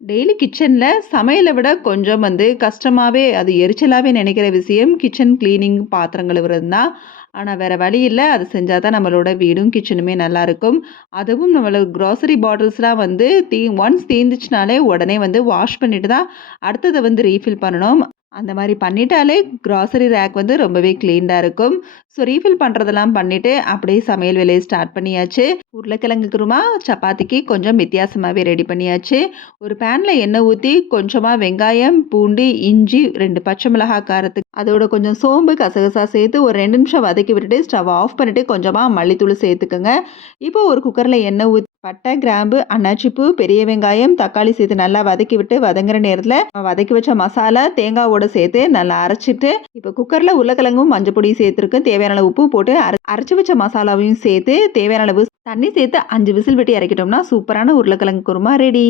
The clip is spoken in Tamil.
டெய்லி கிச்சன்ல சமையல விட கொஞ்சம் கஷ்டமாவே, அது எரிச்சலாவே நினைக்கிற விஷயம் கிச்சன் கிளீனிங், பாத்திரம் கழுவுறது தான். ஆனா வேற வழி இல்ல. அது செஞ்சா தான் நம்மளோட வீடும், கிச்சனுமே நல்லாருக்கும். அதுவும் நம்மளோட குரோசரி பாட்டில்ஸ்லாம் ஒன்ஸ் தீர்ந்துச்சுனாலே உடனே வாஷ் பண்ணிட்டு தான் அடுத்தத ரீஃபில் பண்ணணும். அந்த மாரி பண்ணிட்டாலே கிராசரி ரேக் ரொம்பவே கிளீன்டா இருக்கும். ஸோ ரீஃபில் பண்றதெல்லாம் பண்ணிட்டு, அப்படியே சமையல் வேலைய ஸ்டார்ட் பண்ணியாச்சு. உருளைக்கிழங்கு குருமா, சப்பாத்திக்கு கொஞ்சம் வித்தியாசமாவே ரெடி பண்ணியாச்சு. ஒரு பேன்ல எண்ணெய் ஊத்தி, கொஞ்சமா வெங்காயம், பூண்டு, இஞ்சி, 2 பச்சை மிளகாய் காரத்துக்கு அதோட கொஞ்சம் சோம்பு, கசகசா சேர்த்து ஒரு 2 நிமிஷம் வதக்கி விட்டுட்டு, ஸ்டவ் ஆஃப் பண்ணிட்டு கொஞ்சமா மல்லித்தூள் சேர்த்துக்கங்க. இப்போ ஒரு குக்கர்ல எண்ணெய் ஊத்தி பட்டை, கிராம்பு, அன்னாச்சிப்பூ, பெரிய வெங்காயம், தக்காளி சேர்த்து நல்லா வதக்கி விட்டு வதங்குற நேரத்துல வதக்கி வச்ச மசாலா, தேங்காவோட சேர்த்து நல்லா அரைச்சிட்டு, இப்போ குக்கர்ல உருளைக்கிழங்கும், மஞ்சள் பொடியும் சேர்த்துருக்கு. தேவையான அளவு உப்பு போட்டு அரைச்சு வச்ச மசாலாவையும் சேர்த்து தேவையான அளவு தண்ணி சேர்த்து 5 விசில் விட்டு இறக்கிட்டோம்னா சூப்பரான உருளைக்கிழங்கு குருமா ரெடி.